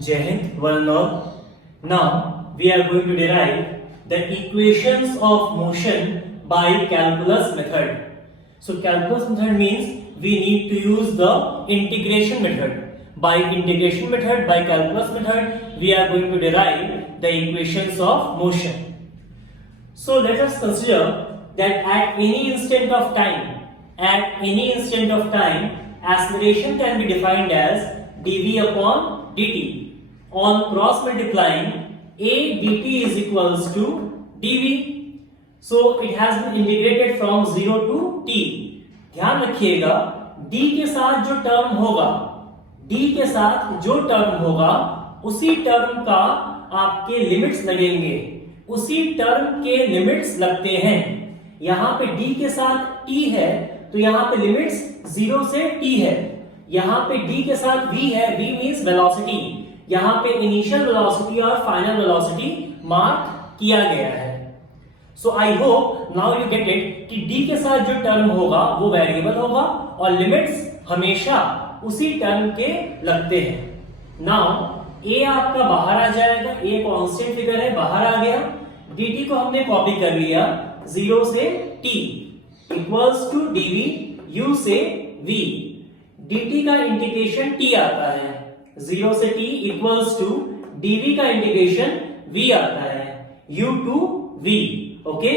Jai Hind, one and all. Now we are going to derive the equations of motion by calculus method. So calculus method means we need to use the integration method. By integration method, by calculus method, we are going to derive the equations of motion. So let us consider that at any instant of time, acceleration can be defined as dv upon dt. On cross multiplying, a dt is equals to dv. So it has been integrated from 0 to t. ध्यान रखिएगा, d के साथ जो term होगा, उसी term का आपके limits लगेंगे, उसी टर्म के लिमिट्स लगते हैं. यहाँ पे d के साथ t है, तो यहाँ पे लिमिट्स 0 से t है. यहाँ पे d के साथ v है, v मींस वेलोसिटी. यहाँ पे इनिशियल वेलोसिटी और फाइनल वेलोसिटी मार्क किया गया है. So I hope now you get it कि d के साथ जो टर्म होगा वो वेरिएबल होगा और लिमिट्स हमेशा उसी टर्म के लगते हैं. नाउ a आपका बाहर आ जाएगा, a कांस्टेंट फिगर है, बाहर आ गया. dt को हमने कॉपी कर लिया 0 से t equals to dv u से v. dt का इंटीग्रेशन t आता है, 0 से t इक्वल्स टू dv का इंटीग्रेशन v आता है, u to v. Okay,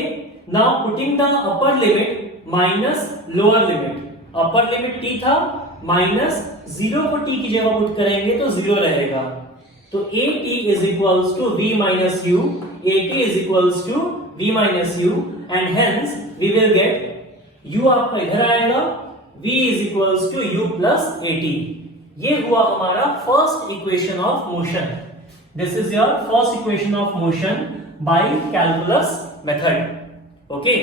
now putting the upper limit minus lower limit. Upper limit t था, माइनस 0 को t की जगह पुट करेंगे तो 0 रहेगा. तो at is equals to v minus u, at is equals to v minus u and hence we will get u आपका इधर आएगा, v is equals to u plus at. ये हुआ हमारा first equation of motion. This is your first equation of motion by calculus method. Okay,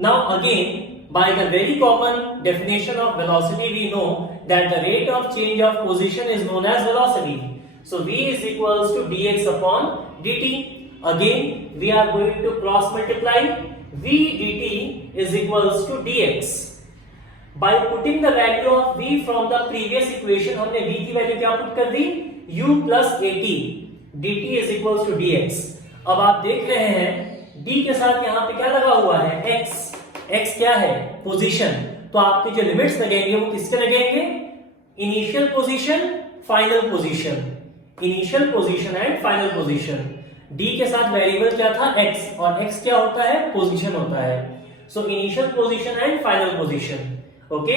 now again by the very common definition of velocity we know that the rate of change of position is known as velocity. So v is equals to dx upon dt. Again we are going to cross multiply, v dt is equals to dx. By putting the value of v from the previous equation, हमने v की value क्या put कर दी, u plus at. dt is equals to dx. अब आप देख रहे हैं d के साथ यहाँ पे क्या लगा हुआ है, x. x क्या है, पोजीशन. तो आपके जो लिमिट्स लगेंगे वो किसके लगेंगे, initial position, final position, initial position and final position. d के साथ वेरिएबल क्या था, x, और x क्या होता है, पोजीशन होता है. So initial position and final position. Okay,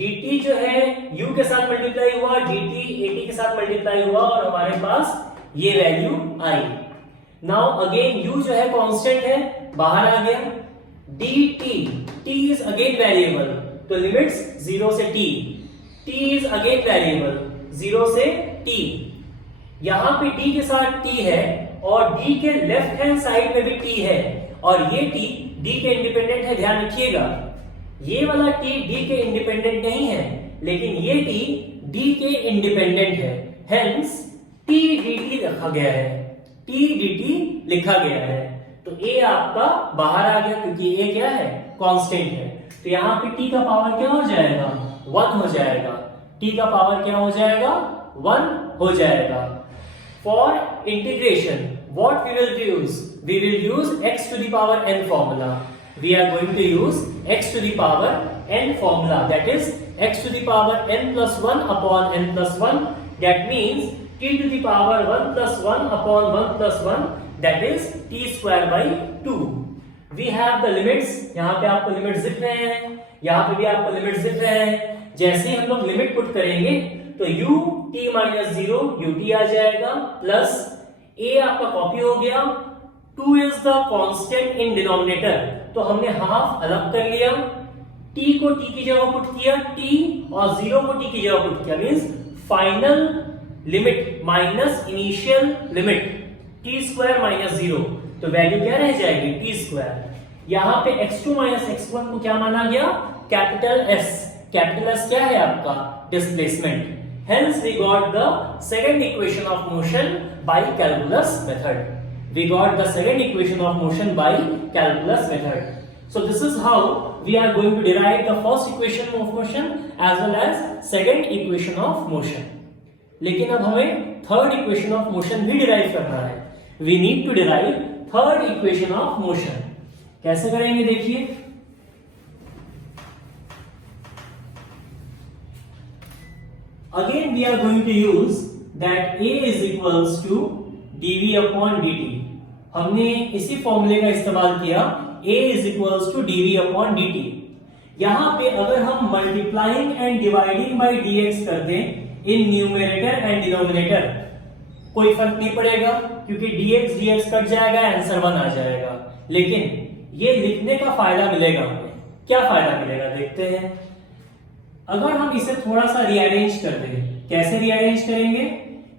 dt जो है u के साथ मल्टीप्लाई हुआ, dt at के साथ मल्टीप्लाई हुआ और हमारे पास ये वैल्यू आई. नाउ अगेन u जो है कांस्टेंट है, बाहर आ गया. dt, t is again variable, तो लिमिट्स 0 से t. t is again variable, 0 से t. यहां पे d के साथ t है और d के लेफ्ट हैंड साइड में भी t है और ये t d के इंडिपेंडेंट है. ध्यान रखिएगा, ये वाला t d के इंडिपेंडेंट नहीं है, लेकिन ये t d के इंडिपेंडेंट है. हेंस t dt रखा गया है, t dt लिखा गया है. तो a आपका बाहर आ गया क्योंकि a क्या है, कांस्टेंट है. तो यहाँ पे t का पावर क्या हो जाएगा, 1 हो जाएगा. t का पावर क्या हो जाएगा, 1 हो जाएगा. For integration what we will use, we will use x to the power n formula. We are going to use x to the power n formula, that is x to the power n plus 1 upon n plus 1. That means t to the power 1 plus 1 upon 1 plus 1, that is t square by 2. We have the limits. यहाँ पे आपको limits दिख रहे हैं, यहाँ पे भी आपको लिमिट्स दिख रहे हैं. जैसे ही हम लोग लिमिट पुट करेंगे तो u t minus 0 ut आ जाएगा, प्लस a आपका कॉपी हो गया. 2 is the constant in denominator, तो हमने हाफ अलग कर लिया. t को t की जगह पुट किया, t और 0 को t की जगह पुट किया, means final limit minus initial limit, t square minus 0. तो वैल्यू क्या रह जाएगी, t स्क्वायर. यहाँ पे x2 माइनस x1 को क्या माना गया, कैपिटल S. कैपिटल S क्या है आपका, displacement. Hence we got the second equation of motion by calculus method. We got the second equation of motion by calculus method. So this is how we are going to derive the first equation of motion as well as second equation of motion. लेकिन अब हमें third equation of motion भी derive करना है। We need to derive third equation of motion. कैसे करेंगे देखिए, again we are going to use that A is equals to dv upon dt। हमने इसी फॉर्मूले का इस्तेमाल किया, A is equals to dv upon dt। यहां पे अगर हम multiplying and dividing by dx कर दें इन न्यूमरेटर एंड डिनोमिनेटर, कोई फर्क नहीं पड़ेगा क्योंकि dx dx कट जाएगा, आंसर 1 आ जाएगा। लेकिन ये लिखने का फायदा मिलेगा हमें। क्या फायदा मिलेगा देखते हैं। अगर हम इसे थोड़ा सा रीअरेंज कर दें, कैसे रीअरेंज करेंगे,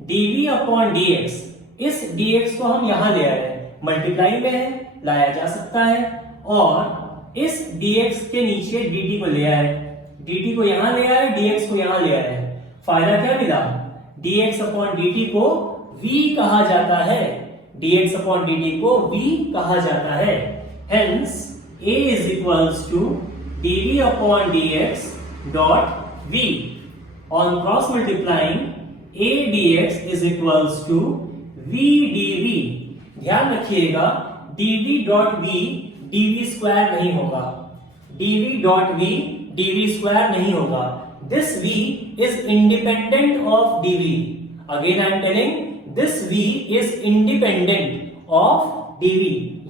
dv अपॉन dx, इस dx को हम यहां ले आए, मल्टीप्लाई में है, लाया जा सकता है, और इस dx के नीचे dt को ले आए, dt को यहां ले आए, dx को यहां ले आए। फायदा क्या मिला, dx अपॉन dt को v कहा जाता है, dx अपॉन dt को v कहा जाता है। Hence a is equals to dv upon dx dot v। on cross multiplying a dx is equals to v dv। ध्यान रखिएगा dv dot v dv square नहीं होगा, dv dot v dv square नहीं होगा। this v is independent of dv। again I am telling this v is independent of dv।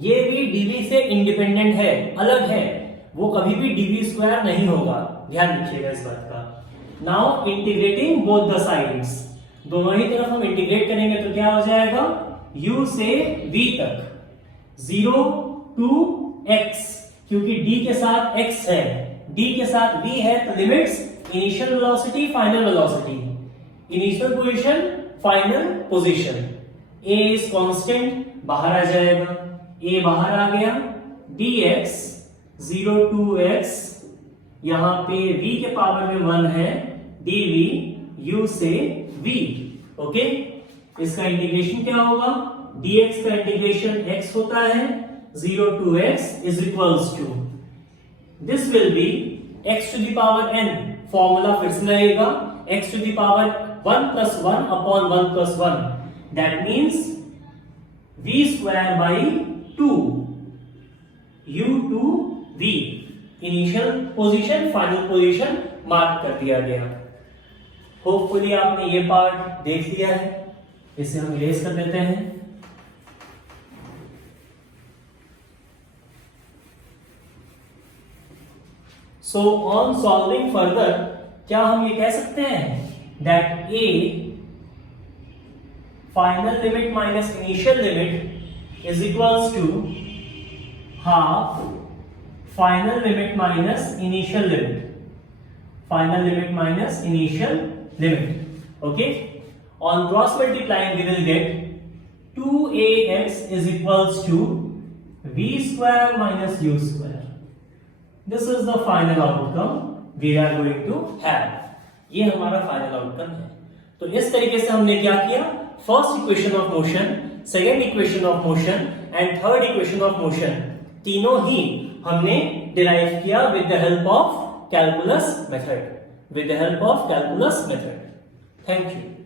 ये v dv से independent है, अलग है, वो कभी भी dv स्क्वायर नहीं होगा, ध्यान रखिएगा इस बात का। Now integrating both the sides, दोनों ही तरफ हम इंटीग्रेट करेंगे तो क्या हो जाएगा, u से v तक, 0 to x, क्योंकि d के साथ x है, d के साथ v है, तो limits initial velocity final velocity, initial position final position. a is constant, बाहर आ जाएगा, a बाहर आ गया, dx 0 to x, यहां पे v के पावर में 1 है, dv u से v। ओके, इसका इंटीग्रेशन क्या होगा, dx का इंटीग्रेशन x होता है, 0 to x is equals to, this will be x to the power n, formula फिर से लगेगा, x to the power 1 plus 1 upon 1 plus 1, that means v square by 2 u to v। Initial position final position mark कर दिया गया। Hopefully आपने ये part देख लिया है, इसे हम इरेज कर देते हैं। सो ऑन सॉल्विंग फर्दर, क्या हम ये कह सकते हैं that a final limit minus initial limit is equals to half final limit minus initial limit, final limit minus initial limit। okay, on cross multiplying we will get 2ax is equals to v square minus u square। this is the final outcome we are going to have। ये हमारा final outcome है। तो इस तरीके से हमने क्या किया, first equation of motion, second equation of motion and third equation of motion, तीनों ही हमने डिराइव किया with the help of calculus method, with the help of calculus method. Thank you.